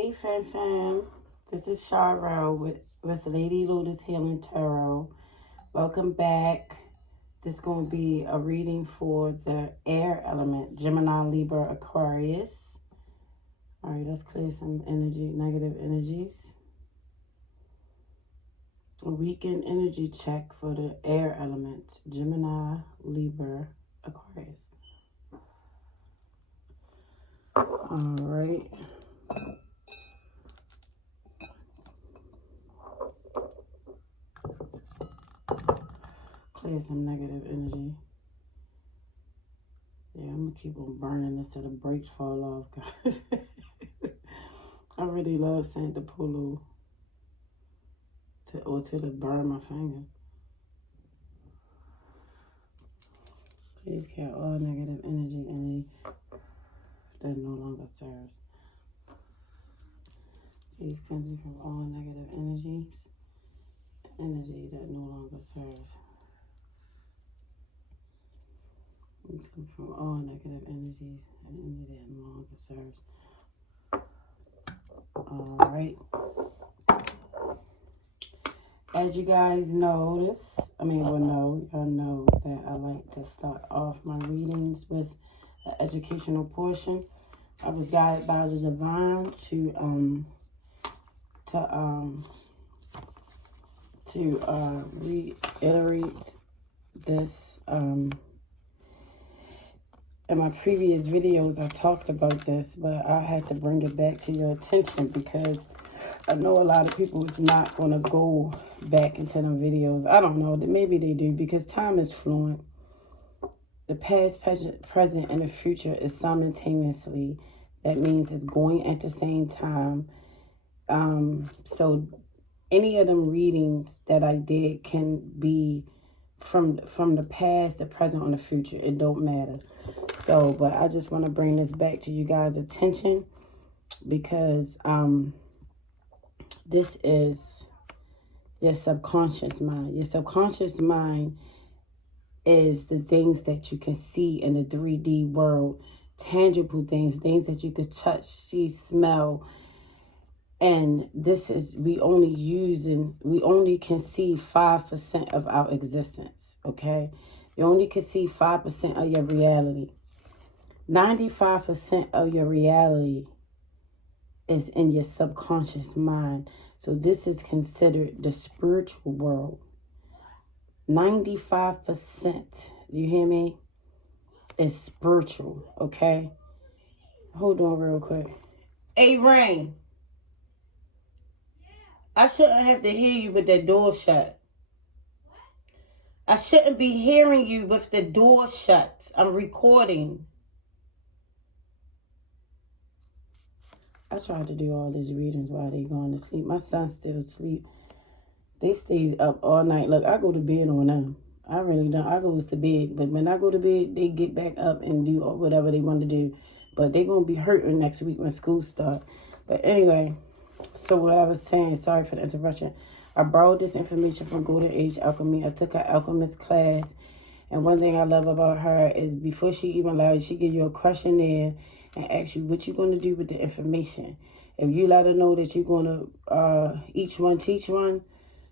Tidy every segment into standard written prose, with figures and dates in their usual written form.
Hey fam, this is Shara with Lady Lotus Healing Tarot. Welcome back. This is going to be a reading for the air element, Gemini Libra Aquarius. All right, let's clear some energy, negative energies. A weekend energy check for the air element, Gemini Libra Aquarius. All right. Clear some negative energy. Yeah, I'm going to keep on burning this till the brakes fall off, guys. I really love saying to pull till it burn my finger. Please get all negative energy that no longer serves. Please cleanse me from all negative energies, energy that no longer serves. From all negative energies and energy that no longer serves. Alright. As you guys know y'all know that I like to start off my readings with an educational portion. I was guided by the divine to reiterate this. In my previous videos, I talked about this, but I had to bring it back to your attention because I know a lot of people is not going to go back into them videos. I don't know. Maybe they do because time is fluent. The past, present, and the future is simultaneously. That means it's going at the same time. So any of them readings that I did can be from the past, the present, or the future. It don't matter. So, but I just want to bring this back to you guys' attention because this is your subconscious mind. Your subconscious mind is the things that you can see in the 3D world, tangible things that you could touch, see, smell. And this is, we only can see 5% of our existence, okay? You only can see 5% of your reality. 95% of your reality is in your subconscious mind. So this is considered the spiritual world. 95%, you hear me, is spiritual, okay? Hold on real quick. Hey, Rain. I shouldn't have to hear you with that door shut. I shouldn't be hearing you with the door shut. I'm recording. I tried to do all these readings while they going to sleep. My son still asleep. They stay up all night. Look, I go to bed on them. I really don't. I goes to bed. But when I go to bed, they get back up and do whatever they want to do. But they going to be hurting next week when school starts. But anyway, so what I was saying, sorry for the interruption. I borrowed this information from Golden Age Alchemy. I took an alchemist class. And one thing I love about her is before she even allows you, she give you a questionnaire and ask you what you're going to do with the information. If you let her know that you're going to each one teach one,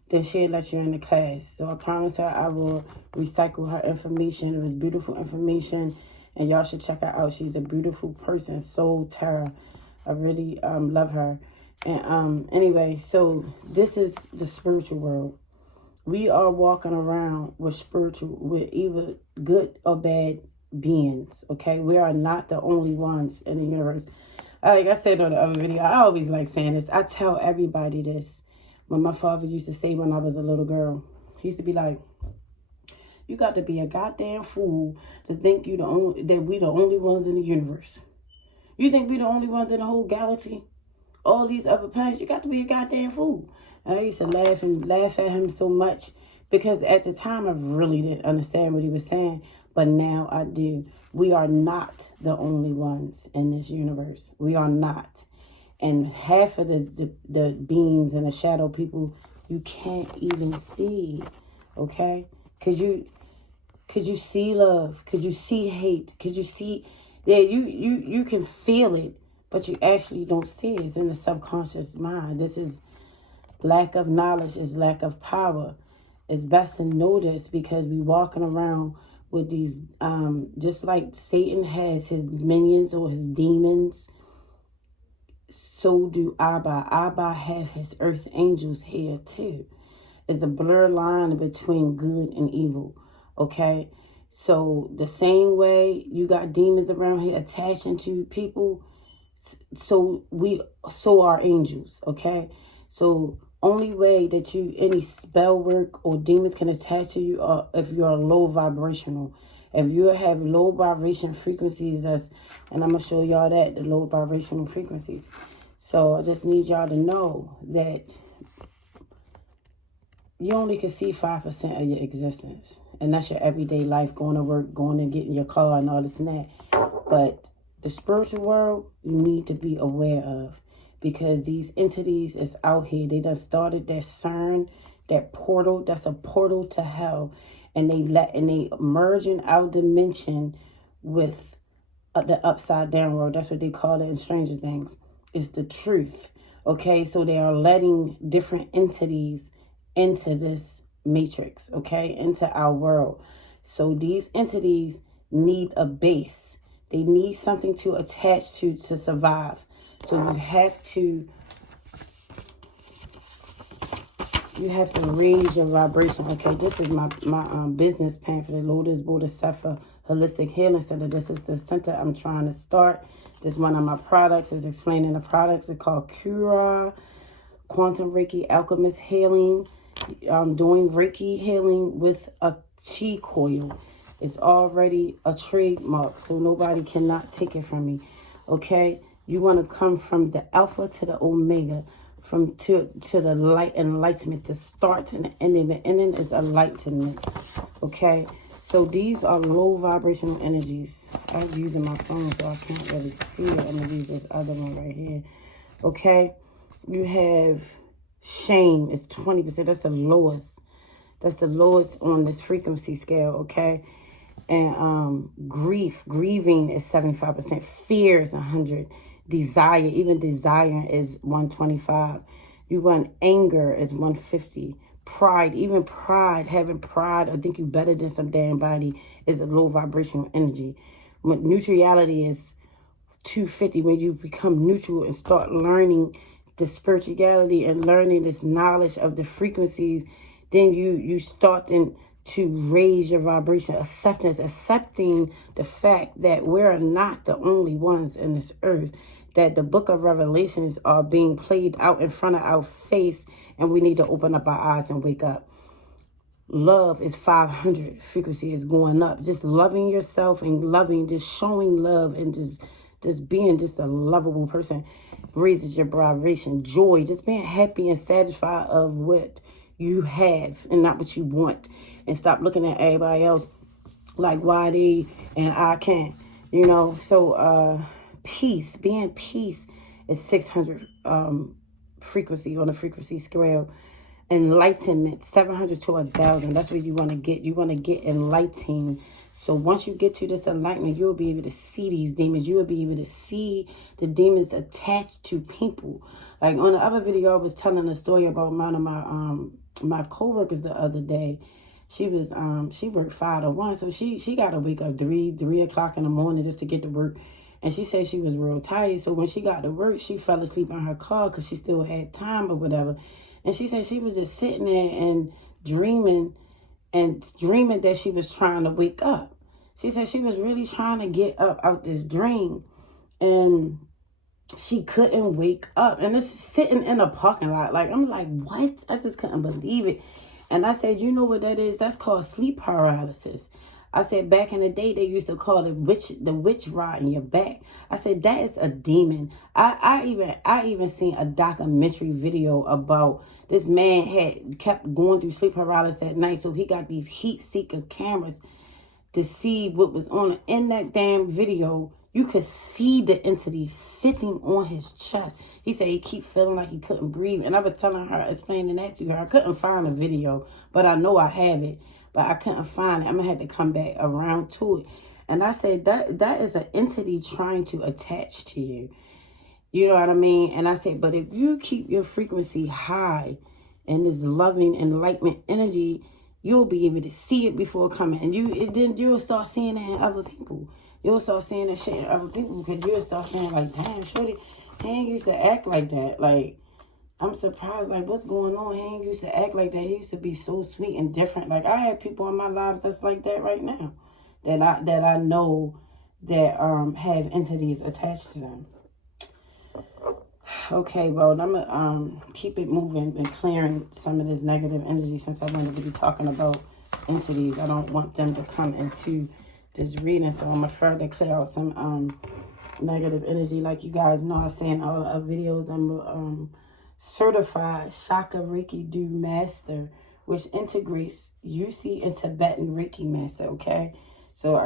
then she'll let you in the class. So I promise her I will recycle her information. It was beautiful information, and y'all should check her out. She's a beautiful person, Soul Terra. I really love her. And anyway, so this is the spiritual world. We are walking around with either good or bad beings, okay? We are not the only ones in the universe. Like I said on the other video, I always like saying this. I tell everybody this. When my father used to say when I was a little girl, he used to be like, you got to be a goddamn fool to think that we the only ones in the universe. You think we the only ones in the whole galaxy? All these other planets, you got to be a goddamn fool. And I used to laugh at him so much because at the time I really didn't understand what he was saying. But now I do. We are not the only ones in this universe. We are not. And half of the beings and the shadow people, you can't even see. Okay? Because you see love. Because you see hate. Because you see, yeah, you can feel it. but you actually don't see it. It's in the subconscious mind. This is lack of knowledge, is lack of power. It's best to know this because we walking around with these, just like Satan has his minions or his demons, so do Abba. Abba have his earth angels here too. It's a blurred line between good and evil, okay? So the same way you got demons around here attaching to people, so are angels, okay? So only way that any spell work or demons can attach to you are if you are low vibrational. If you have low vibration frequencies, and I'm going to show y'all the low vibrational frequencies. So I just need y'all to know that you only can see 5% of your existence. And that's your everyday life, going to work, going and getting your car and all this and that. But the spiritual world, you need to be aware of. Because these entities is out here. They done started that CERN, that portal. That's a portal to hell. And they merge in our dimension with the upside down world. That's what they call it in Stranger Things. It's the truth. Okay, so they are letting different entities into this matrix, okay, into our world. So these entities need a base. They need something to attach to survive. So you have to raise your vibration. Okay, this is my business pamphlet, Lotus Bodhisattva Holistic Healing Center. This is the center I'm trying to start. This is one of my products. Is explaining the products. It's called Cura Quantum Reiki Alchemist Healing. I'm doing Reiki healing with a chi coil. It's already a trademark, so nobody cannot take it from me. Okay, you want to come from the alpha to the omega, from to the light enlightenment, to start and the ending. The ending is enlightenment. Okay, so these are low vibrational energies. I'm using my phone, so I can't really see it. I'm gonna use this other one right here. Okay, you have shame is 20%. That's the lowest. That's the lowest on this frequency scale, okay? And grieving is 75%. Fear is 100. Desire, even desire is 125. You want anger is 150. Pride, even pride, having pride or think you better than some damn body is a low vibrational energy. When neutrality is 250, when you become neutral and start learning the spirituality and learning this knowledge of the frequencies, then you start to raise your vibration. Accepting the fact that we're not the only ones in this earth, that the book of Revelations are being played out in front of our face, and we need to open up our eyes and wake up. Love is 500. Frequency is going up. Just loving yourself and just showing love and just being just a lovable person raises your vibration. Joy, just being happy and satisfied of what you have and not what you want. And stop looking at everybody else like why they and I can't. So peace, being peace is 600 frequency on the frequency scale. Enlightenment, 700 to 1,000. That's what you want to get. You want to get enlightened. So once you get to this enlightenment, you'll be able to see these demons. You will be able to see the demons attached to people. Like on the other video, I was telling a story about one of my coworkers the other day. She was she worked 5 to 1, so she got to wake up 3 o'clock in the morning just to get to work. And she said she was real tired. So when she got to work, she fell asleep in her car because she still had time or whatever. And she said she was just sitting there and dreaming that she was trying to wake up. She said she was really trying to get up out this dream. And she couldn't wake up. And it's sitting in a parking lot. Like, I'm like, what? I just couldn't believe it. And I said, you know what that is? That's called sleep paralysis. I said, back in the day, they used to call it the witch rod in your back. I said, that is a demon. I even seen a documentary video about this man had kept going through sleep paralysis at night. So he got these heat seeker cameras to see what was on. In that damn video, you could see the entity sitting on his chest. He said he keep feeling like he couldn't breathe. And I was telling her, explaining that to her. I couldn't find a video, but I know I have it. But I couldn't find it. I'm going to have to come back around to it. And I said that is an entity trying to attach to you. You know what I mean? And I said, but if you keep your frequency high and this loving enlightenment energy, you'll be able to see it before coming. And then you'll start seeing it in other people. You'll start seeing that shit in other people, because you'll start saying, like, damn, shorty, he ain't used to act like that. Like, I'm surprised, like, what's going on? He ain't used to act like that. He used to be so sweet and different. Like, I have people in my lives that's like that right now, that I know that have entities attached to them. Okay, well, I'm gonna keep it moving and clearing some of this negative energy, since I wanted to be talking about entities. I don't want them to come into this reading, so I'm gonna further clear out some negative energy. Like you guys know, I say in all the videos, I'm certified Chakra Reiki Do Master, which integrates UC and Tibetan Reiki Master. Okay, so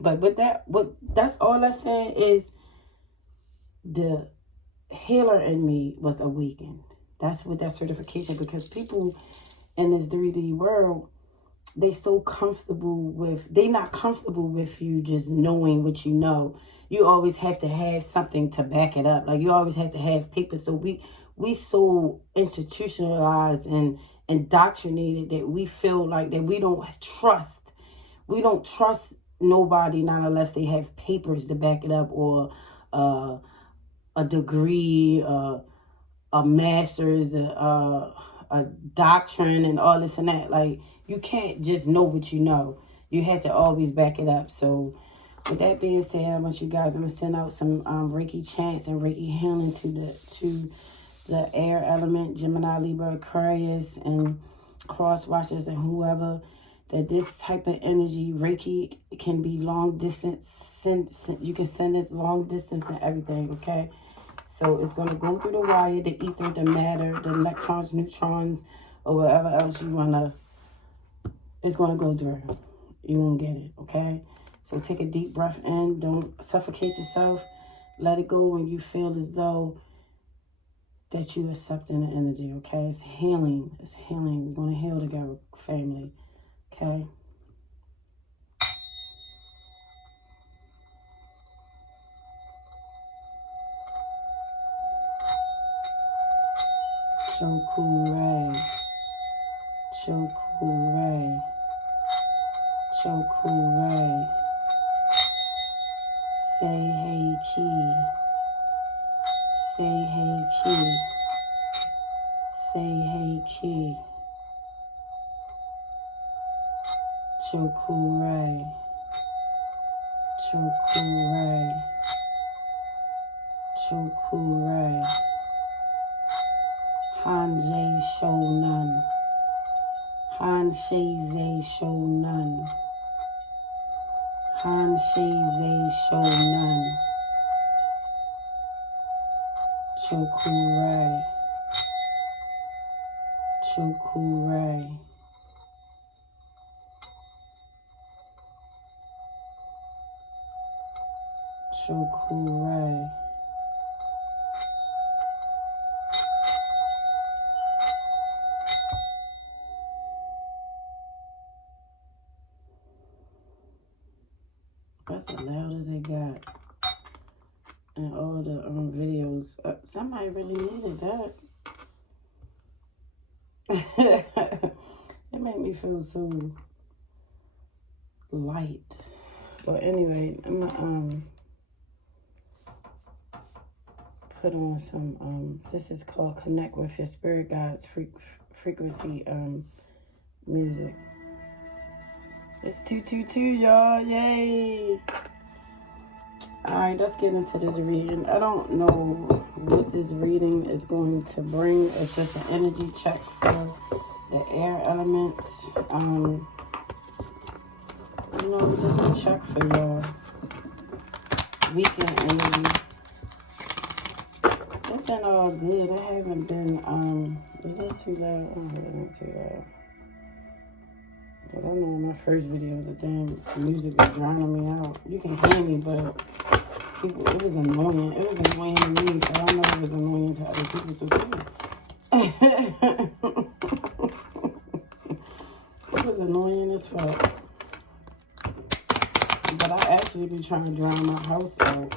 but with that, that's all I'm saying is the healer in me was awakened. That's what that certification, because people in this 3D world, they not comfortable with you just knowing what you know. You always have to have something to back it up. Like, you always have to have paper. So we so institutionalized and indoctrinated that we feel like that we don't trust nobody, not unless they have papers to back it up, or a degree, a master's, a doctrine, and all this and that. Like, you can't just know what you know. You have to always back it up. So with that being said, I want you guys, I'm gonna send out some Reiki chants and Reiki healing to the air element, Gemini, Libra, Aquarius, and cross watchers, and whoever, that this type of energy, Reiki, can be long distance. You can send this long distance and everything, okay? So it's going to go through the wire, the ether, the matter, the electrons, neutrons, or whatever else you want to, it's going to go through. You won't get it, okay? So take a deep breath in. Don't suffocate yourself. Let it go when you feel as though that you're accepting the energy, okay? It's healing. It's healing. We're going to heal together, family, okay? Chokuray, Chokuray, Chokuray, say hey key, say hey key, say hey key, Chokuray, Chokuray, Chokuray. Hanjay Shonan, Hansheze Shonan, Hansheze Shonan, Chokuray, Chokuray, Chokuray. That's as loud as it got in all the videos. Somebody really needed that. It made me feel so light. But anyway, I'm gonna put on some this is called Connect with Your Spirit Guides frequency music. It's 222, y'all. Yay. Alright, let's get into this reading. I don't know what this reading is going to bring. It's just an energy check for the air elements. You know, just a check for your weekend energy. It's been all good. I haven't been, is this too loud? Oh, it's not too loud. Because I know in my first videos, the damn music was drowning me out. You can hear me, but people, it was annoying. It was annoying to me, so I know it was annoying to other people, so it was annoying as fuck. But I actually be trying to drown my house out.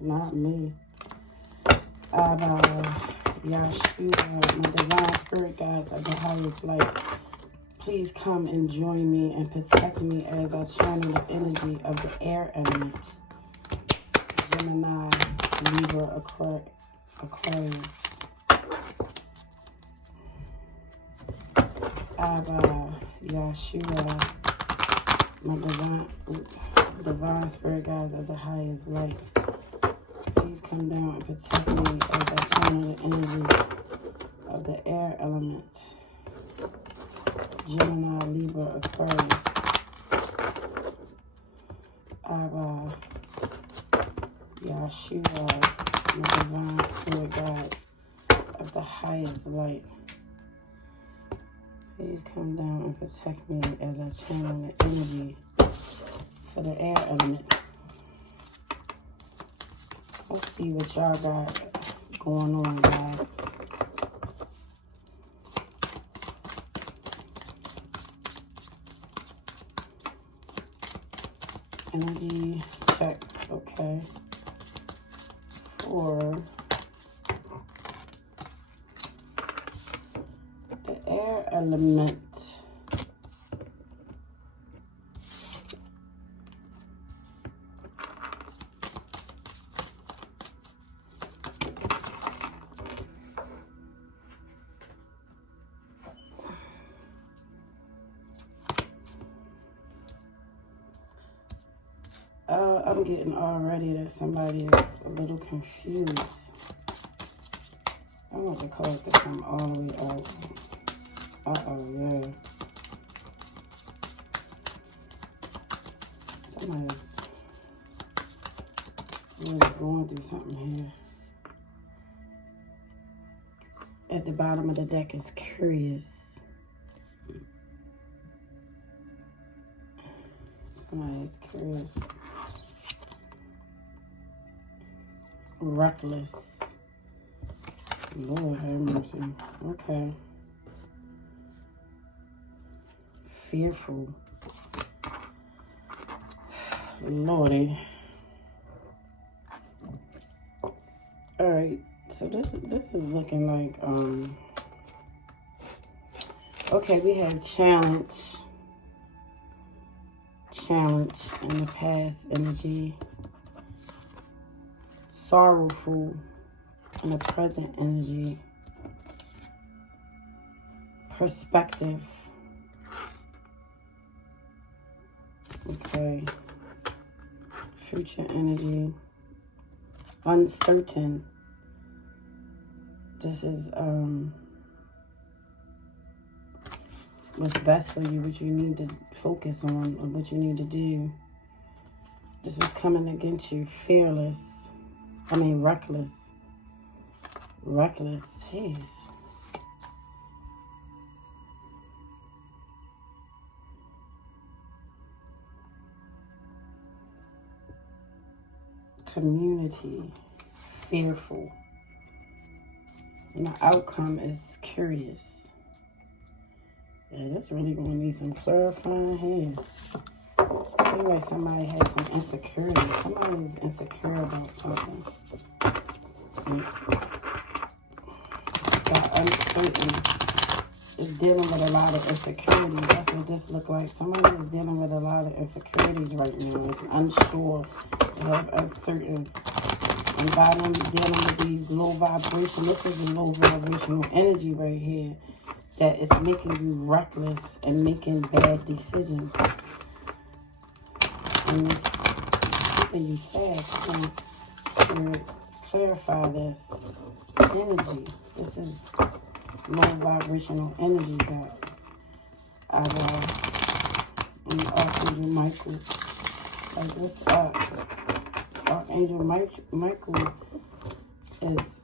not me. Abba, Yahshua, my divine spirit guides of the highest light. Please come and join me and protect me as I channel the energy of the air element. Gemini Libra Aquarius. Abba, Yahshua, my divine spirit guides of the highest light. Please come down and protect me as I channel the energy of the air element. Gemini Libra Aquarius. Abba, Yahshua, my divine spirit guides of the highest light. Please come down and protect me as I channel the energy for the air element. Let's see what y'all got going on, guys. Energy check, okay. For the air element. I'm getting already that somebody is a little confused. I want the cards to come all the way out. Yeah. Somebody's really going through something here. At the bottom of the deck is curious. Somebody's curious. Reckless. Lord have mercy. Okay. Fearful. Lordy. Alright, so this is looking like okay, we have challenge in the past energy. Sorrowful in the present energy. Perspective. Okay. Future energy. Uncertain. This is what's best for you, what you need to focus on, or what you need to do. This was coming against you. Fearless. Reckless. Reckless. Jeez. Community. Fearful. And the outcome is curious. Yeah, that's really going to need some clarifying here. Seems like somebody has some insecurity. Somebody's insecure about something. And it's got uncertain. It's dealing with a lot of insecurities. That's what this looks like. Somebody is dealing with a lot of insecurities right now. It's unsure. They have uncertain. And by them dealing with these low vibration, this is a low vibrational energy right here that is making you reckless and making bad decisions. And it's keeping you sad. Spirit, clarify this energy. This is low vibrational energy that Archangel Michael. Like this Archangel Michael is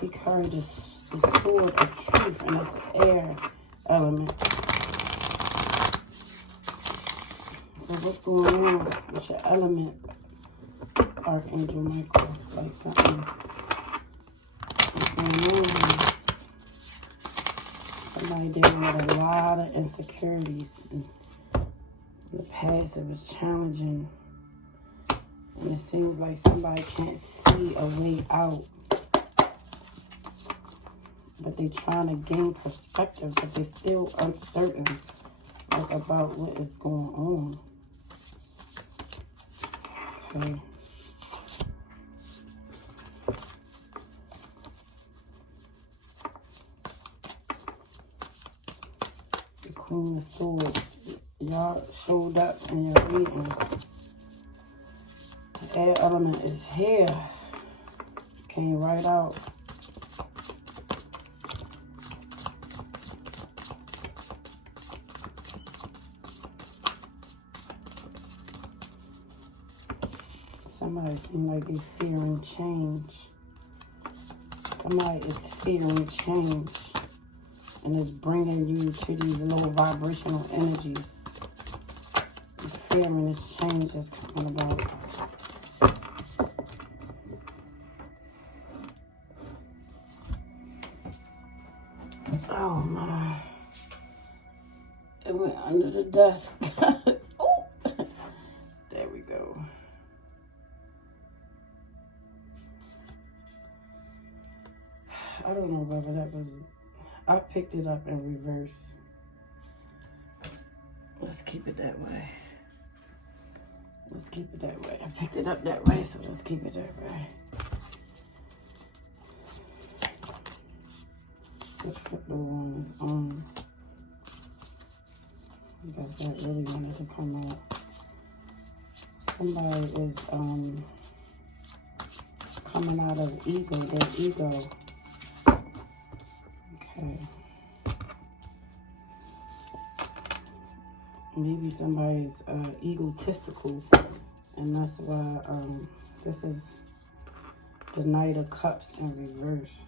he carried the sword of truth, and it's air element. So what's going on with your element, Archangel Michael? Like something. What's going on? Somebody dealing with a lot of insecurities. In the past, it was challenging. And it seems like somebody can't see a way out. But they're trying to gain perspective, but they're still uncertain like, about what is going on. Okay. The Queen of Swords. Y'all showed up in your reading. The air element is here. Came right out. Somebody seems like they're fearing change. Somebody is fearing change. And it's bringing you to these low vibrational energies. You're fearing this change that's coming about. Oh my. It went under the desk. Oh. There we go. I don't know whether that was... I picked it up in reverse. Let's keep it that way. Let's keep it that way. I picked it up that way, so let's keep it that way. Let's flip the one is on. I guess that really wanted to come out. Somebody is coming out of ego, their ego. Okay. Maybe somebody's egotistical, and that's why this is the Knight of Cups in reverse.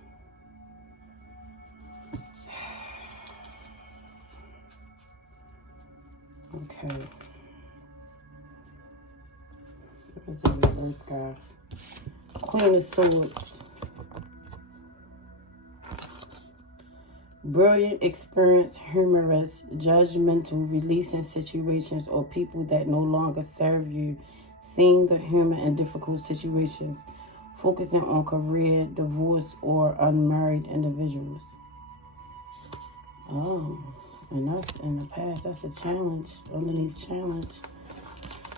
Okay. This is a reverse, guys. Queen of Swords. Brilliant, experienced, humorous, judgmental, releasing situations or people that no longer serve you, seeing the humor in difficult situations, focusing on career, divorce, or unmarried individuals. Oh, and that's in the past. That's a challenge, underneath challenge.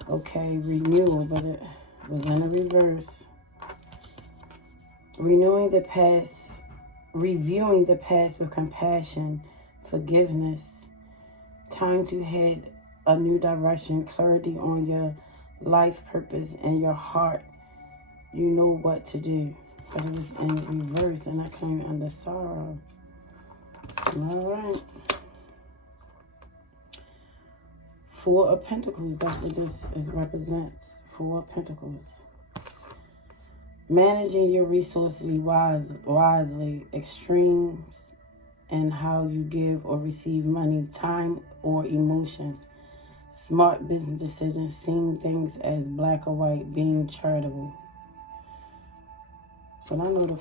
Okay, renewal, but it was in the reverse. Renewing the past. Reviewing the past with compassion, forgiveness, time to head a new direction, clarity on your life purpose and your heart. You know what to do. But it was in reverse and I came under sorrow. All right. Four of Pentacles, that's what this represents. Four of Pentacles. Managing your resources wisely, extremes in how you give or receive money, time or emotions, smart business decisions, seeing things as black or white, being charitable. But I know the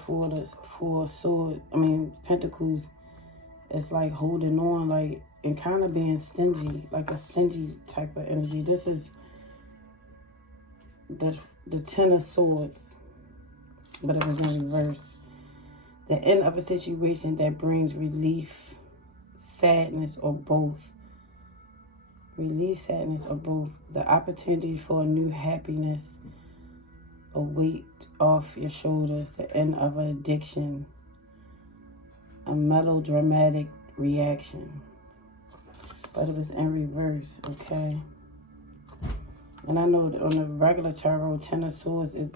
Pentacles, it's like holding on, like, and kind of being stingy, like a stingy type of energy. This is the Ten of Swords. But it was in reverse. The end of a situation that brings relief, sadness, or both. Relief, sadness, or both. The opportunity for a new happiness, a weight off your shoulders. The end of an addiction, a melodramatic reaction. But it was in reverse, okay? And I know that on the regular tarot, Ten of Swords is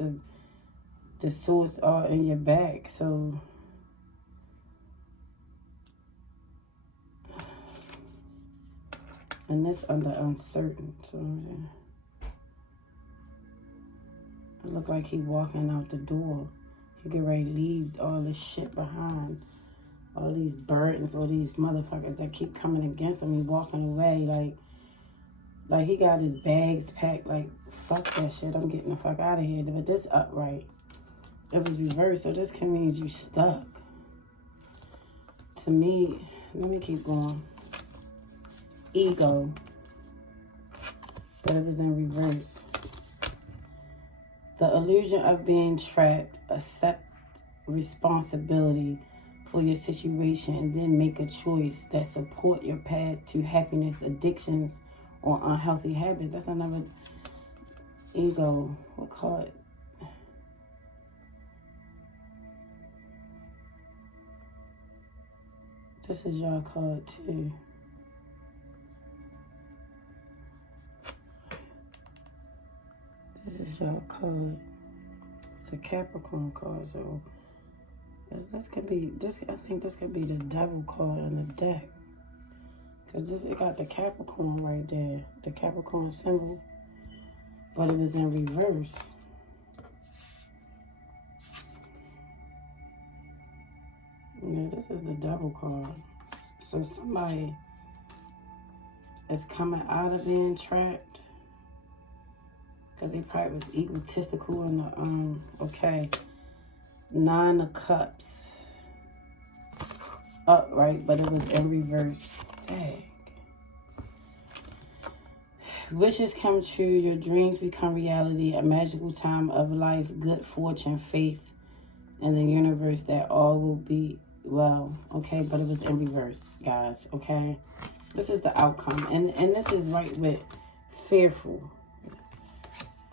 the swords are in your back, so and this under uncertain. So it look like he walking out the door. He get ready to leave all this shit behind, all these burdens, all these motherfuckers that keep coming against him. He walking away like he got his bags packed. Like, fuck that shit. I'm getting the fuck out of here. But this upright. It was reversed, so this can mean you stuck. To me, let me keep going. Ego. But it was in reverse. The illusion of being trapped. Accept responsibility for your situation and then make a choice that support your path to happiness. Addictions or unhealthy habits. That's another ego. What card? This is your card too. This is your card. It's a Capricorn card, so this could be this. I think this could be the devil card in the deck, cause it got the Capricorn right there, the Capricorn symbol, but it was in reverse. Yeah, this is the devil card. So somebody is coming out of being trapped. Because they probably was egotistical in the, okay. 9 of Cups. Upright, but it was in reverse. Dang. Wishes come true. Your dreams become reality. A magical time of life. Good fortune. Faith in the universe that all will be well. Okay, but it was in reverse, guys. Okay. This is the outcome. And this is right with fearful.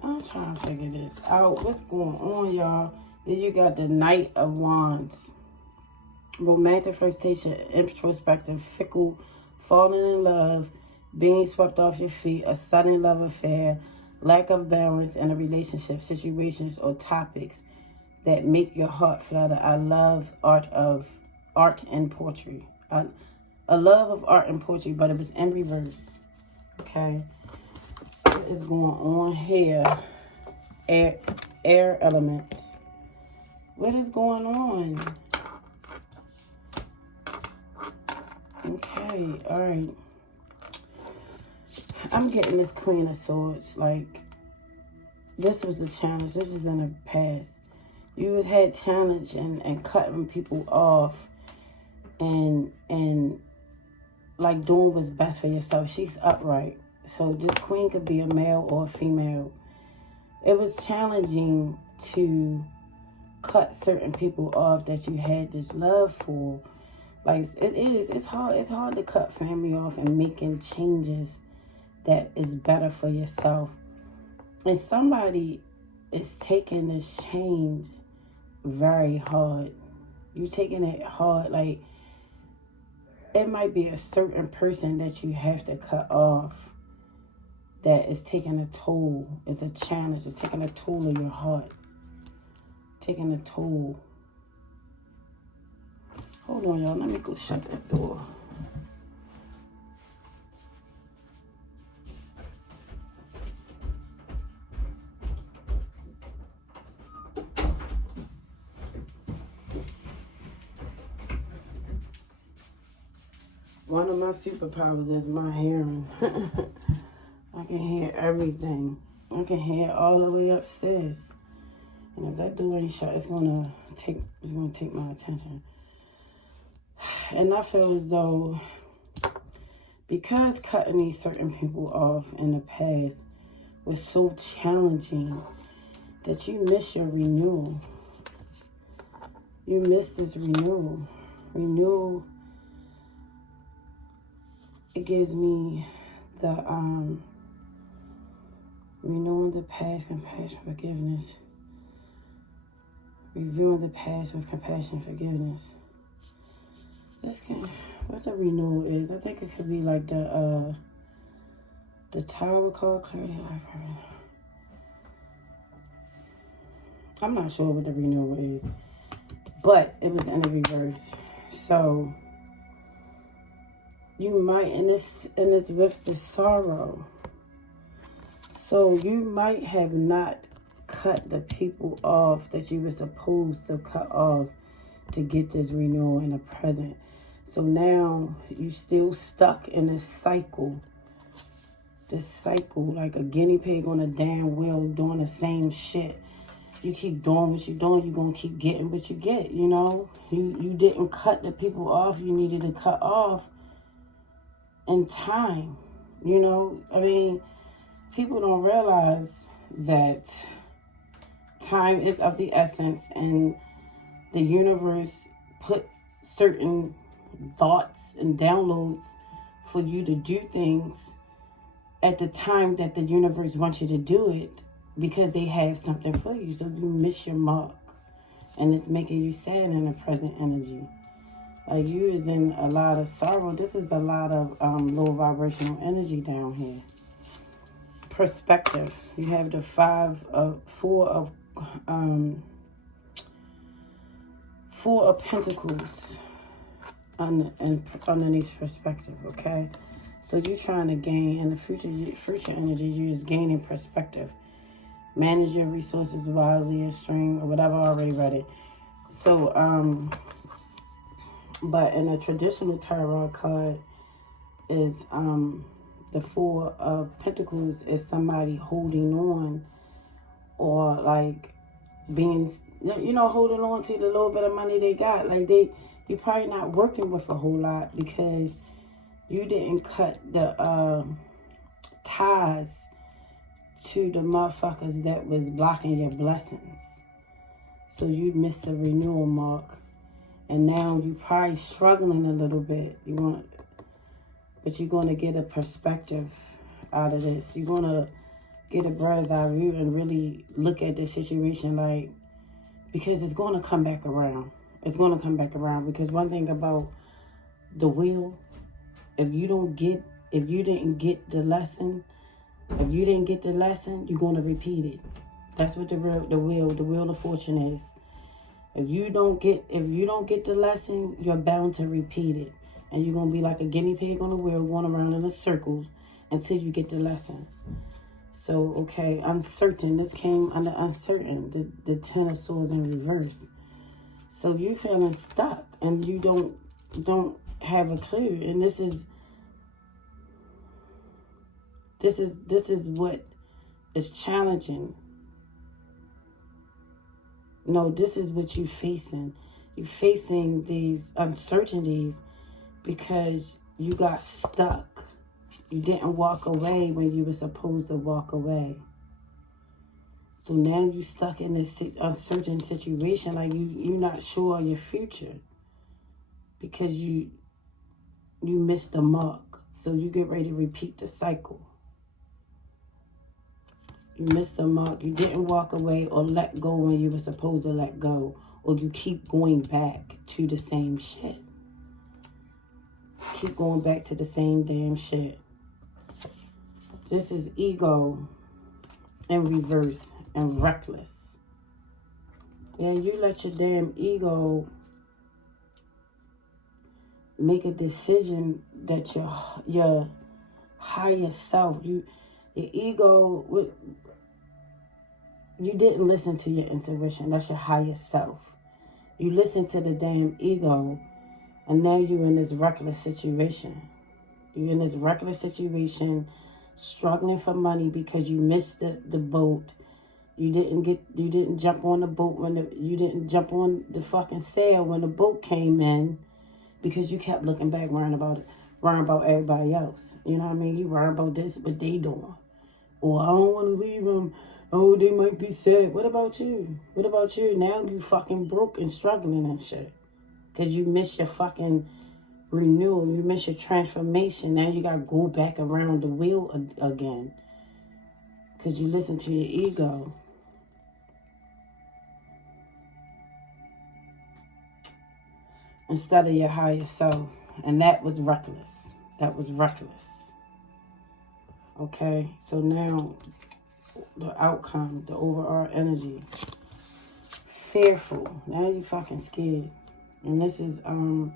I'm trying to figure this out. What's going on, y'all? Then you got the Knight of Wands. Romantic flirtation, introspective, fickle, falling in love, being swept off your feet, a sudden love affair, lack of balance in a relationship, situations or topics that make your heart flutter. I love art and poetry. A love of art and poetry, but it was in reverse. Okay. What is going on here? Air elements. What is going on? Okay, all right. I'm getting this Queen of Swords. Like, this was the challenge. This was in the past. You had challenge and cutting people off and like doing what's best for yourself. She's upright. So this queen could be a male or a female. It was challenging to cut certain people off that you had this love for. Like, it's hard to cut family off and making changes that is better for yourself. And somebody is taking this change very hard. You taking it hard. Like, it might be a certain person that you have to cut off that is taking a toll. It's a challenge. It's taking a toll of your heart. Taking a toll. Hold on, y'all. Let me go shut that door. One of my superpowers is my hearing. I can hear everything. I can hear all the way upstairs. And if that door ain't shut, it's gonna take my attention. And I feel as though because cutting these certain people off in the past was so challenging that you miss your renewal. You miss this renewal. Renewal, it gives me the renewing the past, compassion, forgiveness. Reviewing the past with compassion, forgiveness. This can, what the renewal is, I think it could be like the Tower card, clarity, life. I'm not sure what the renewal is, but it was in the reverse. So you might, in this with the sorrow. So you might have not cut the people off that you were supposed to cut off to get this renewal in the present. So now you still stuck in this cycle. This cycle, like a guinea pig on a damn wheel doing the same shit. You keep doing what you're doing, you're going to keep getting what you get, you know? You didn't cut the people off you needed to cut off in time, you know? I mean, people don't realize that time is of the essence, and the universe put certain thoughts and downloads for you to do things at the time that the universe wants you to do it, because they have something for you. So you miss your mark, and it's making you sad in the present energy. Like, you is in a lot of sorrow. This is a lot of low vibrational energy down here. Perspective. You have the four of Pentacles underneath perspective, okay? So you're trying to gain, in the future energy, you're just gaining perspective. Manage your resources wisely, extreme, or whatever. I already read it. So, but in a traditional tarot card is the Four of Pentacles is somebody holding on, or like being, holding on to the little bit of money they got. Like, you're probably not working with a whole lot because you didn't cut the ties to the motherfuckers that was blocking your blessings. So you missed the renewal mark. And now you're probably struggling a little bit. But you're going to get a perspective out of this. You're going to get a bird's eye view and really look at the situation, like, because it's going to come back around. It's going to come back around, because one thing about the wheel, if you didn't get the lesson, you're going to repeat it. That's what the wheel of fortune is. If you don't get the lesson, you're bound to repeat it. And you're going to be like a guinea pig on a wheel going around in a circle until you get the lesson. So, okay, uncertain. This came under uncertain, the Ten of Swords in reverse. So you're feeling stuck and you don't have a clue. And this is what is challenging. No, this is what you're facing. You're facing these uncertainties because you got stuck. You didn't walk away when you were supposed to walk away. So now you're stuck in this uncertain situation, like you're not sure of your future because you missed the mark. So you get ready to repeat the cycle. You missed the mark. You didn't walk away or let go when you were supposed to let go. Or you keep going back to the same shit. Keep going back to the same damn shit. This is ego in reverse and reckless. Yeah, you let your damn ego make a decision that your higher self, your ego, you didn't listen to your intuition. That's your higher self. You listen to the damn ego, and now you're in this reckless situation. You're in this reckless situation, struggling for money because you missed the boat. You didn't jump on the boat you didn't jump on the fucking sail when the boat came in, because you kept looking back, worrying about everybody else. You know what I mean? You worrying about this, what they doing. Or I don't want to leave them. Oh, they might be sad. What about you? What about you? Now you fucking broke and struggling and shit. Because you miss your fucking renewal. You miss your transformation. Now you got to go back around the wheel again. Because you listen to your ego. Instead of your higher self. And that was reckless. That was reckless. Okay? So now, the outcome, the overall energy. Fearful. Now you fucking scared. And this is the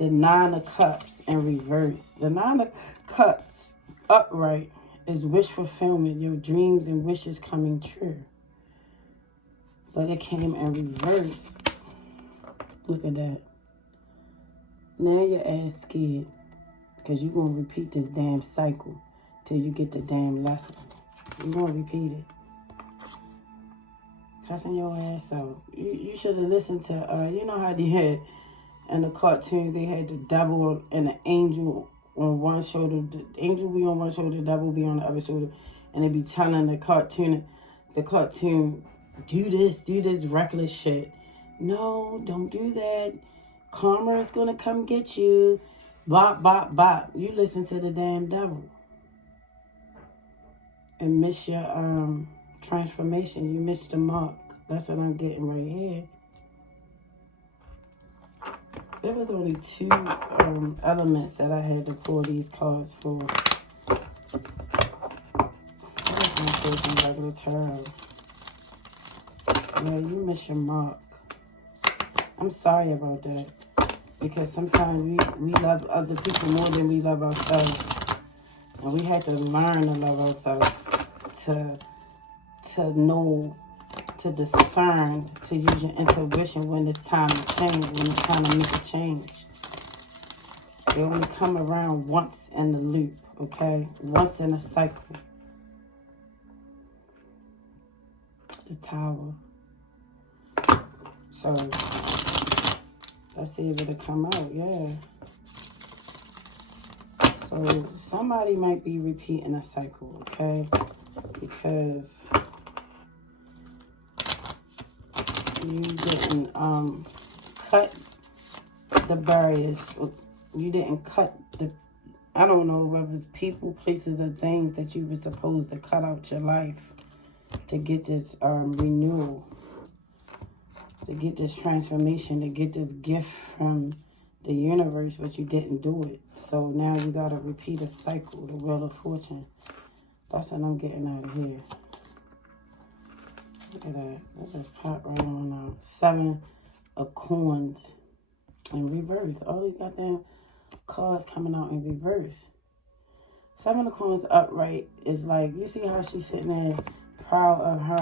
Nine of Cups in reverse. The Nine of Cups upright is wish fulfillment. Your dreams and wishes coming true. But it came in reverse. Look at that. Now your ass scared. Because you're going to repeat this damn cycle till you get the damn lesson. You're going to repeat it. Cussing your ass out. You should have listened to, you know how they had in the cartoons, they had the devil and the angel on one shoulder. The angel be on one shoulder, the devil be on the other shoulder. And they be telling the cartoon do this reckless shit. No, don't do that. Karma is going to come get you. Bop, bop, bop. You listen to the damn devil. And miss your transformation. You missed the mark. That's what I'm getting right here. There was only two elements that I had to pull these cards for. I was going to pull some regular tarot. Yeah, you miss your mark. I'm sorry about that. Because sometimes we love other people more than we love ourselves. And we have to learn to love ourselves. To know, to discern, to use your intuition when it's time to change, when it's time to make a change. They only come around once in the loop, okay? Once in a cycle. The Tower. So, let's see if it'll come out, yeah. So, somebody might be repeating a cycle, okay? Because you didn't cut the barriers. You didn't cut the, I don't know whether it's people, places, or things that you were supposed to cut out your life to get this renewal, to get this transformation, to get this gift from the universe, but you didn't do it. So now you got to repeat a cycle, the Wheel of Fortune. That's what I'm getting out of here. Look at that. That just popped right on now. 7 of Coins in reverse. All these goddamn cards coming out in reverse. 7 of Coins upright is like, you see how she's sitting there proud of her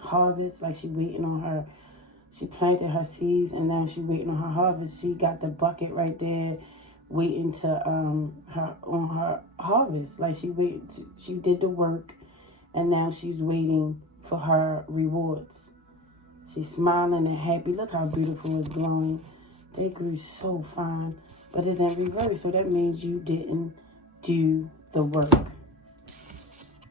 harvest, like she waiting on her, she planted her seeds and now she waiting on her harvest. She got the bucket right there waiting to her harvest, like she did the work and now she's waiting for her rewards. She's smiling and happy. Look how beautiful it's glowing. They grew so fine, but it's in reverse, so that means you didn't do the work.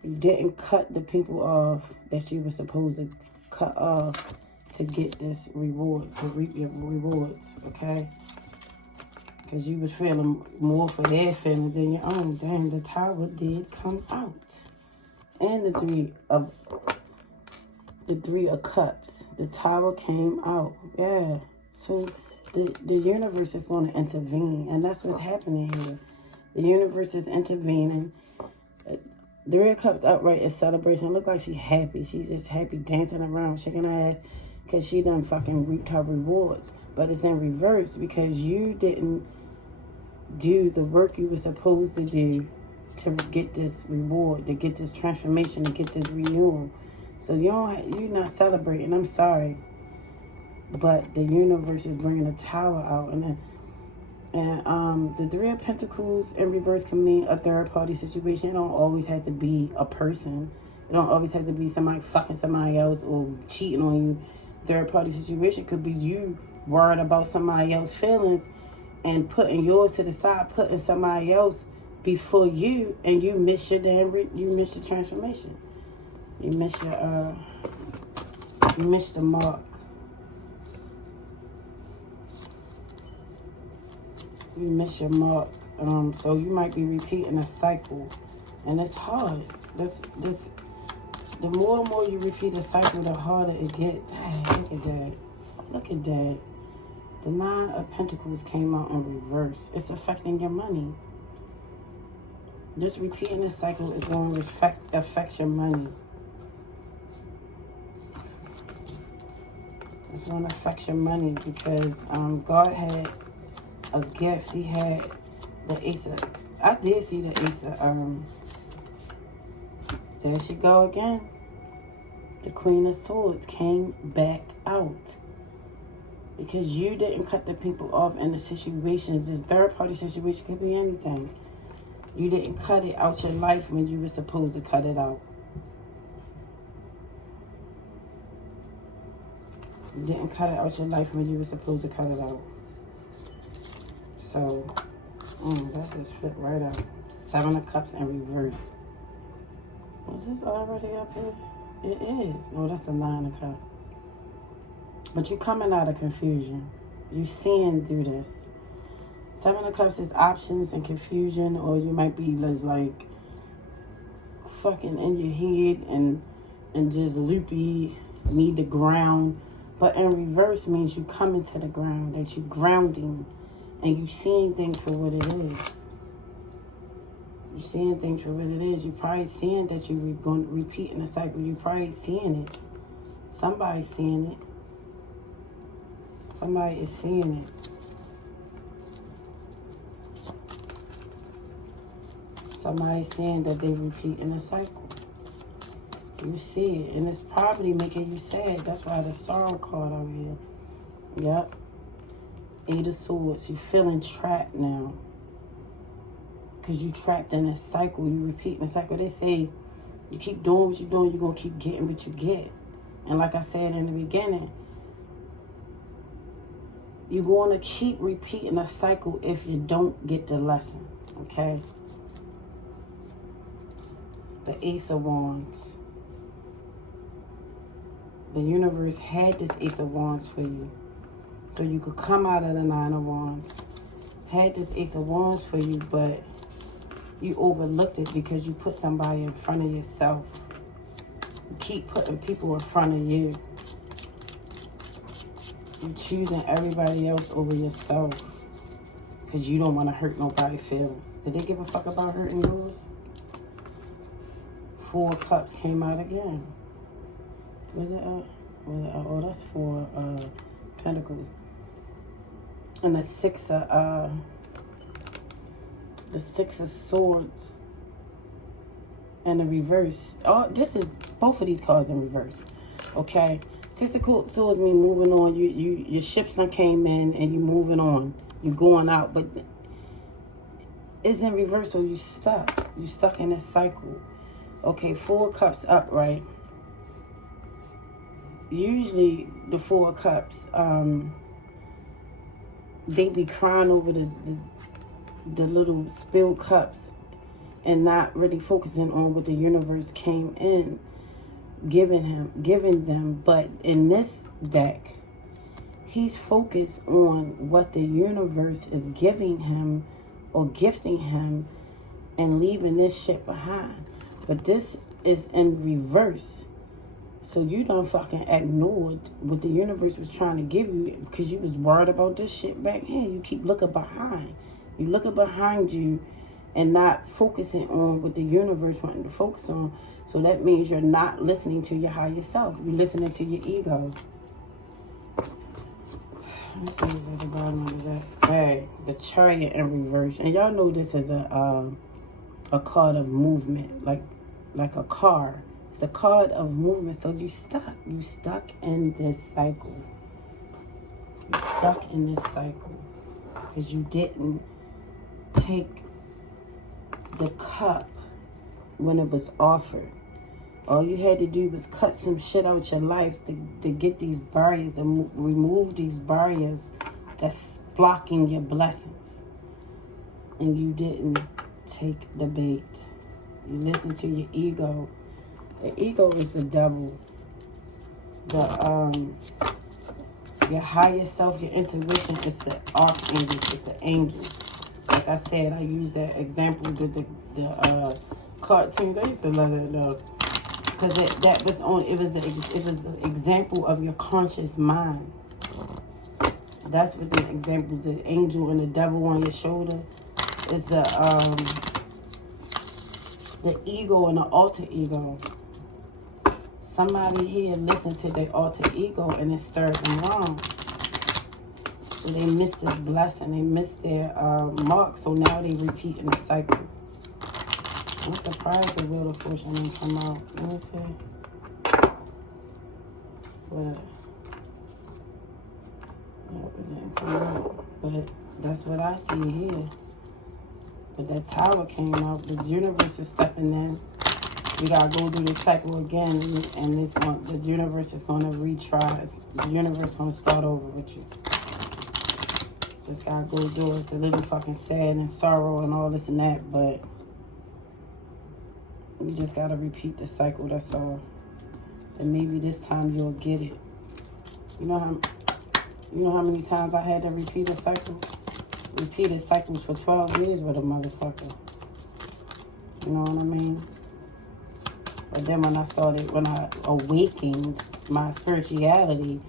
You didn't cut the people off that you were supposed to cut off to get this reward, to reap your rewards, okay? Because you was feeling more for their feelings than your own. Damn, the Tower did come out. And the Three of Cups. The Tower came out. Yeah. So the universe is going to intervene. And that's what's happening here. The universe is intervening. The Three of Cups upright is celebration. Look like she's happy. She's just happy dancing around, shaking her ass. Because she done fucking reaped her rewards. But it's in reverse because you didn't do the work you were supposed to do to get this reward, to get this transformation, to get this renewal. So you're not celebrating. I'm sorry. But the universe is bringing a Tower out. And the Three of Pentacles in reverse can mean a third-party situation. It don't always have to be a person. It don't always have to be somebody fucking somebody else or cheating on you. Third-party situation could be you worried about somebody else's feelings and putting yours to the side, putting somebody else before you, and you miss your transformation. You miss the mark. You miss your mark. So you might be repeating a cycle, and it's hard. The more and more you repeat a cycle, the harder it gets. Dang, look at that. Look at that. The 9 of Pentacles came out in reverse. It's affecting your money. Just repeating this cycle is going to affect your money. It's going to affect your money because God had a gift. He had the Ace of... I did see the Ace of... there she go again. The Queen of Swords came back out. Because you didn't cut the people off in the situations. This third-party situation could be anything. You didn't cut it out your life when you were supposed to cut it out. You didn't cut it out your life when you were supposed to cut it out. So, that just fit right out. 7 of Cups in reverse. Is this already up here? It is. No, that's the 9 of Cups. But you're coming out of confusion. You're seeing through this. 7 of Cups is options and confusion, or you might be just like fucking in your head and just loopy, need the ground. But in reverse means you coming to the ground, that you grounding, and you seeing things for what it is. You seeing things for what it is. You probably seeing that you're going to repeat in a cycle. You probably seeing it. Somebody's seeing it. Somebody is seeing it. Somebody's saying that they repeat in a cycle. You see it, and it's probably making you sad. That's why the sorrow card over here. Yep. 8 of Swords. You're feeling trapped now. Because you trapped in a cycle. You repeat in a cycle. They say you keep doing what you're doing, you're going to keep getting what you get. And like I said in the beginning, you're going to keep repeating a cycle if you don't get the lesson. Okay? The Ace of Wands. The universe had this Ace of Wands for you. So you could come out of the 9 of Wands. Had this Ace of Wands for you, but you overlooked it because you put somebody in front of yourself. You keep putting people in front of you. You're choosing everybody else over yourself because you don't want to hurt nobody's feelings. Did they give a fuck about hurting yours? 4 of Cups came out again. Was it oh, that's 4 Pentacles. And the 6 of Swords and the reverse. Oh, this is both of these cards in reverse. Okay. 6 of Swords mean moving on. Your ships done came in and you moving on. You're going out, but it's in reverse, so you stuck. You stuck in this cycle. Okay, 4 of Cups upright. Usually the 4 of Cups, they be crying over the little spilled cups and not really focusing on what the universe came in giving them. But in this deck, he's focused on what the universe is giving him or gifting him and leaving this shit behind. But this is in reverse. So you done fucking ignored what the universe was trying to give you because you was worried about this shit back here. You keep looking behind. You looking behind you and not focusing on what the universe wanted to focus on. So that means you're not listening to your higher self. You're listening to your ego. Let's see what's at the bottom of that. Hey, the Chariot in reverse. And y'all know this is a card of movement, like a car. It's a card of movement. So you stuck. You stuck in this cycle. You stuck in this cycle because you didn't take the cup when it was offered. All you had to do was cut some shit out your life to get these barriers and remove these barriers that's blocking your blessings. And you didn't take the bait. You listen to your ego. The ego is the devil. Your higher self, your intuition is the archangel, it's the angel. Like I said, I used that example with the cartoons. I used to love that though, because it was an example of your conscious mind. That's what the examples, the angel and the devil on your shoulder is the ego and the alter ego. Somebody here listened to their alter ego and it stirred them wrong. So they missed this blessing. They missed their mark. So now they repeat in the cycle. I'm surprised the Wheel of Fortune didn't come out. Let me see. But it didn't come out. But that's what I see here. But that Tower came out. The universe is stepping in. We gotta go through this cycle again, and the universe is gonna retry. The universe is gonna start over with you. Just gotta go do it. It's a little fucking sad and sorrow and all this and that, but you just gotta repeat the cycle. That's all. And maybe this time you'll get it. You know how many times I had to repeat a cycle? Repeated cycles for 12 years with a motherfucker. You know what I mean? But then when I awakened my spirituality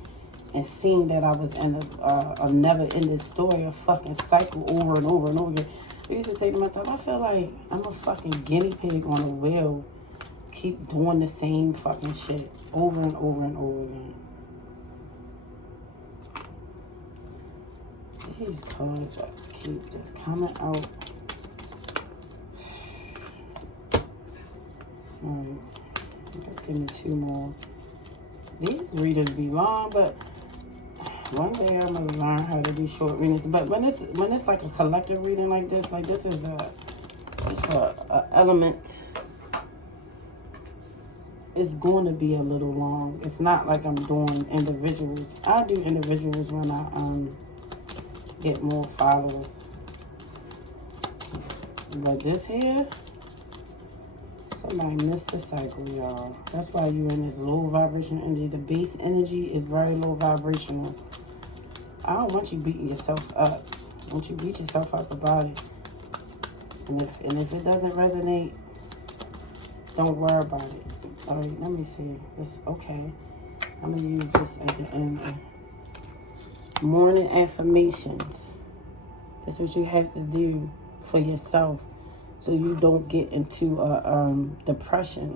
and seen that I was in a never-ending story, a fucking cycle over and over and over again, I used to say to myself, I feel like I'm a fucking guinea pig on a wheel. Keep doing the same fucking shit over and over and over again. These cards keep just coming out. Alright. Just give me 2 more. These readings be long, but one day I'm gonna learn how to do short readings. But when it's like a collective reading like this is it's for an element. It's going to be a little long. It's not like I'm doing individuals. I do individuals when I get more followers. But this here, somebody missed the cycle, y'all. That's why you're in this low vibration energy. The base energy is very low vibrational. I don't want you beating yourself up. I want you to beat yourself up about it. And if it doesn't resonate, don't worry about it. All right, let me see. It's okay. I'm going to use this at the end. Morning affirmations. That's what you have to do for yourself so you don't get into depression.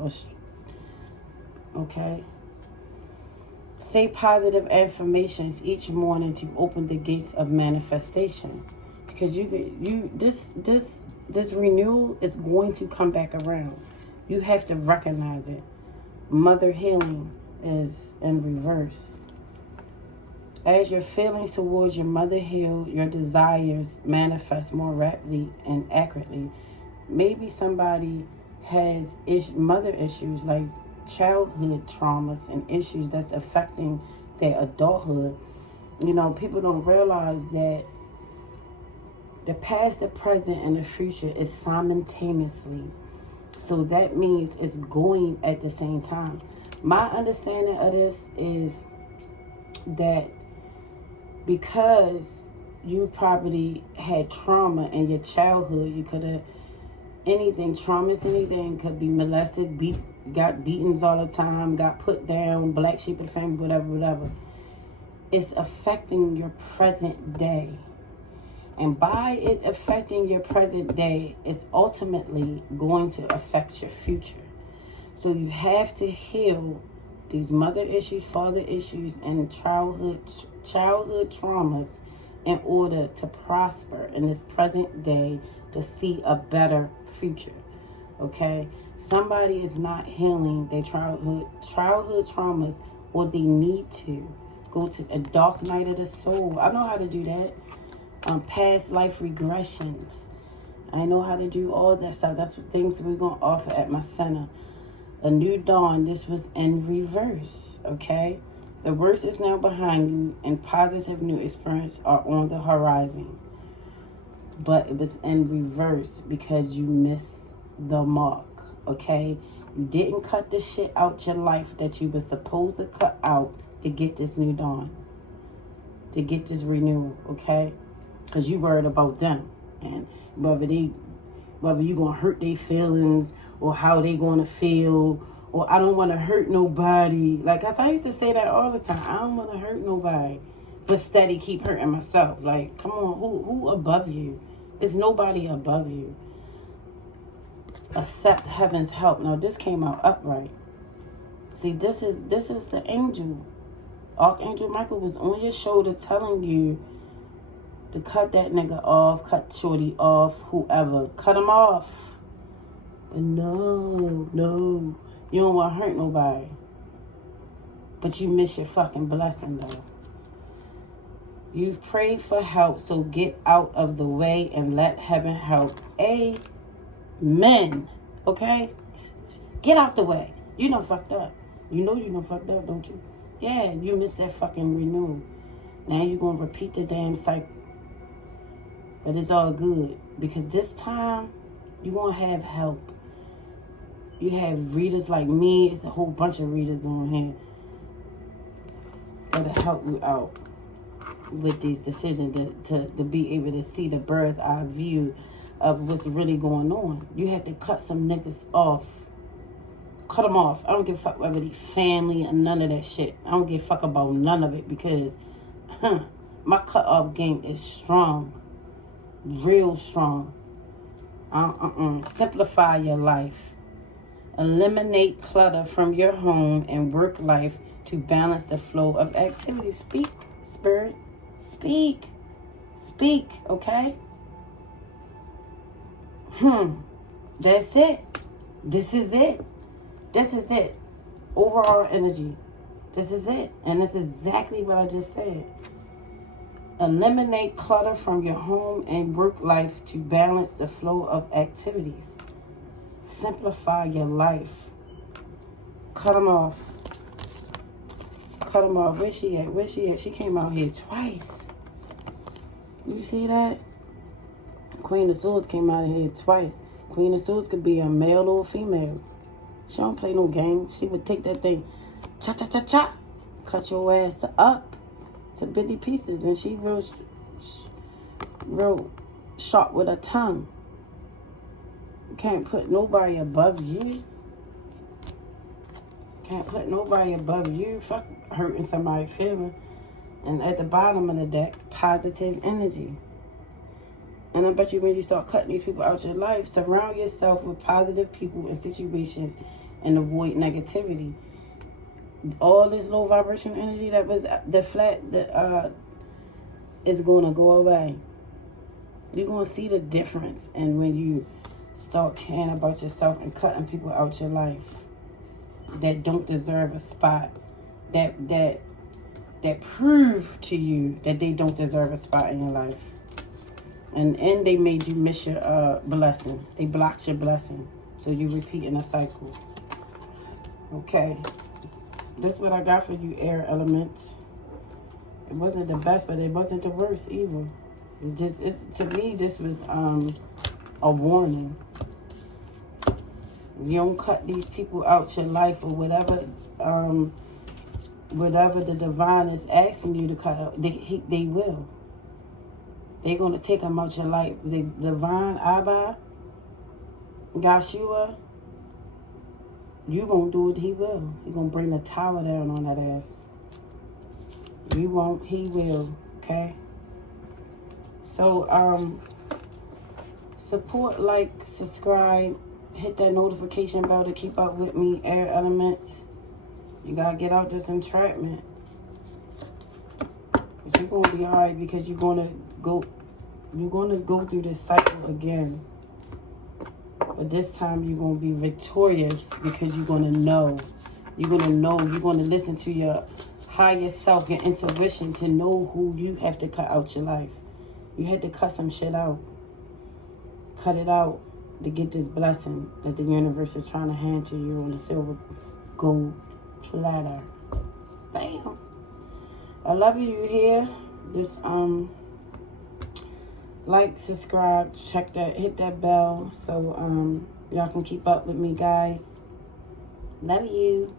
Okay? Say positive affirmations each morning to open the gates of manifestation. Because this renewal is going to come back around. You have to recognize it. Mother healing is in reverse. As your feelings towards your mother heal, your desires manifest more rapidly and accurately. Maybe somebody has mother issues like childhood traumas and issues that's affecting their adulthood. You know, people don't realize that the past, the present, and the future is simultaneously. So that means it's going at the same time. My understanding of this is that because you probably had trauma in your childhood, you could have traumas, anything, could be molested, got beatings all the time, got put down, black sheep of the family, whatever. It's affecting your present day. And by it affecting your present day, it's ultimately going to affect your future. So you have to heal these mother issues, father issues, and childhood traumas in order to prosper in this present day to see a better future. Okay? Somebody is not healing their childhood traumas, or they need to go to a dark night of the soul. I know how to do that. Past life regressions. I know how to do all that stuff. That's what things we're going to offer at my center. A new dawn. This was in reverse. Okay? The worst is now behind you, and positive new experiences are on the horizon. But it was in reverse because you missed the mark. Okay? You didn't cut the shit out your life that you were supposed to cut out to get this new dawn. To get this renewal. Okay? Because you worried about them. And whether you going to hurt their feelings, or how they going to feel, or I don't want to hurt nobody. Like, I used to say that all the time. I don't want to hurt nobody. But steady keep hurting myself. Like, come on, who above you? It's nobody above you. Accept heaven's help. Now, this came out upright. See, this is the angel. Archangel Michael was on your shoulder telling you to cut that nigga off, cut shorty off, whoever. Cut him off. But no. You don't want to hurt nobody. But you miss your fucking blessing, though. You've prayed for help, so get out of the way and let heaven help. Amen. Okay? Get out the way. You done fucked up. You know you done fucked up, don't you? Yeah, you missed that fucking renewal. Now you're going to repeat the damn cycle. But it's all good. Because this time, you're going to have help. You have readers like me. It's a whole bunch of readers on here that'll help you out with these decisions to be able to see the bird's eye view of what's really going on. You have to cut some niggas off. Cut them off. I don't give a fuck whether they family or none of that shit. I don't give a fuck about none of it because my cut off game is strong. Real strong. Simplify your life. Eliminate clutter from your home and work life to balance the flow of activity. Speak, spirit. Speak. Speak, okay? That's it. This is it. This is it. Overall energy. This is it. And this is exactly what I just said. Eliminate clutter from your home and work life to balance the flow of activities. Simplify your life. Cut them off. Cut them off. Where's she at? Where's she at? She came out here twice. You see that? Queen of Swords came out of here twice. Queen of Swords could be a male or a female. She don't play no game. She would take that thing, cha-cha-cha-cha, cut your ass up to bitty pieces. And she real sharp with her tongue. You can't put nobody above you. Can't put nobody above you. Fuck hurting somebody's feeling. And at the bottom of the deck, positive energy. And I bet you when you start cutting these people out your life, surround yourself with positive people and situations and avoid negativity. All this low vibration energy that was the flat is going to go away. You're going to see the difference. And when you start caring about yourself and cutting people out your life that don't deserve a spot, that prove to you that they don't deserve a spot in your life. And they made you miss your blessing. They blocked your blessing. So you're repeating a cycle. Okay. That's what I got for you, air elements. It wasn't the best, but it wasn't the worst either. To me, this was a warning. You don't cut these people out your life or whatever the divine is asking you to cut out, they will. They're going to take them out your life. The divine Abba, Yeshua, you won't do it, he will. He's going to bring the tower down on that ass. You won't, he will. Okay? So, support, like, subscribe, hit that notification bell to keep up with me, air elements. You got to get out this entrapment. But you're going to be all right because you're going to go through this cycle again. But this time you're going to be victorious because you're going to know. You're going to know. You're going to listen to your higher self, your intuition, to know who you have to cut out your life. You had to cut some shit out. Cut it out to get this blessing that the universe is trying to hand to you on a silver gold platter. Bam. I love you here. This like, subscribe, check that, hit that bell so y'all can keep up with me, guys. Love you.